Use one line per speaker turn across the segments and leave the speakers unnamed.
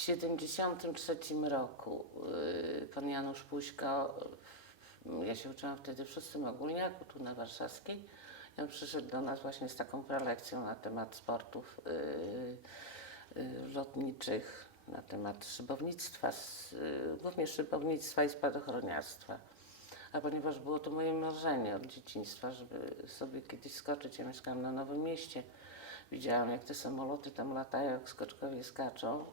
73 roku y, pan Janusz Puśko, y, ja się uczyłam wtedy w szóstym ogólniaku tu na Warszawskiej. On przyszedł do nas właśnie z taką prelekcją na temat sportów y, lotniczych, na temat szybownictwa, głównie szybownictwa i spadochroniarstwa. A ponieważ było to moje marzenie od dzieciństwa, żeby sobie kiedyś skoczyć, ja mieszkałam na Nowym Mieście, widziałam jak te samoloty tam latają, jak skoczkowie skaczą.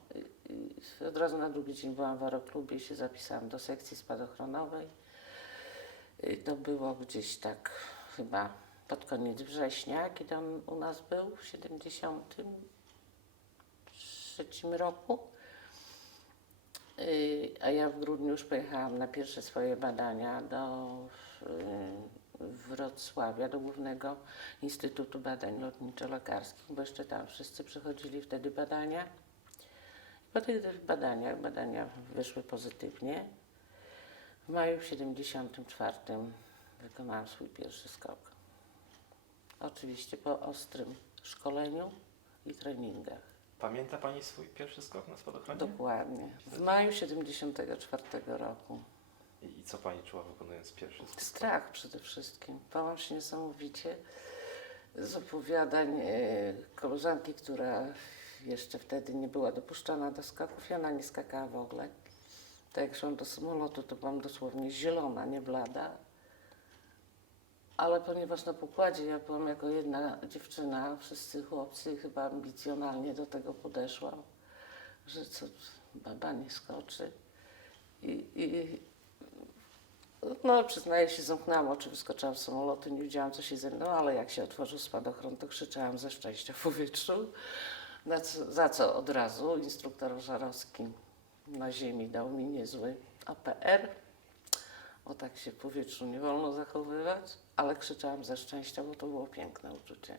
Od razu na drugi dzień byłam w aeroklubie i się zapisałam do sekcji spadochronowej. I to było gdzieś tak chyba pod koniec września, kiedy on u nas był w 73 roku. Y, A ja w grudniu już pojechałam na pierwsze swoje badania do y, Wrocławia, do Głównego Instytutu Badań Lotniczo-Lekarskich, bo jeszcze tam wszyscy przychodzili wtedy badania. Po tych badaniach, badania wyszły pozytywnie. W maju 74 wykonałam swój pierwszy skok. Oczywiście po ostrym szkoleniu i treningach.
Pamięta Pani swój pierwszy skok na spadochronie?
Dokładnie. W maju 74 roku.
I, I co Pani czuła wykonując pierwszy skok?
Strach przede wszystkim. Bałam się niesamowicie z opowiadań e, koleżanki, która jeszcze wtedy nie była dopuszczana do skaków i nie skakała w ogóle. Tak jak szłam do samolotu, to byłam dosłownie zielona, nie blada. Ale ponieważ na pokładzie ja byłam jako jedna dziewczyna, wszyscy chłopcy chyba ambicjonalnie do tego podeszłam, że co, baba nie skoczy. I, i no, przyznaję się, zamknęłam oczy, wyskoczyłam z samolotu, nie wiedziałam, co się ze mną, ale jak się otworzył spadochron, to krzyczałam ze szczęścia w powietrzu, za co od razu instruktor Żarowski na ziemi dał mi niezły APR. O tak się w powietrzu nie wolno zachowywać, ale krzyczałam ze szczęścia, bo to było piękne uczucie.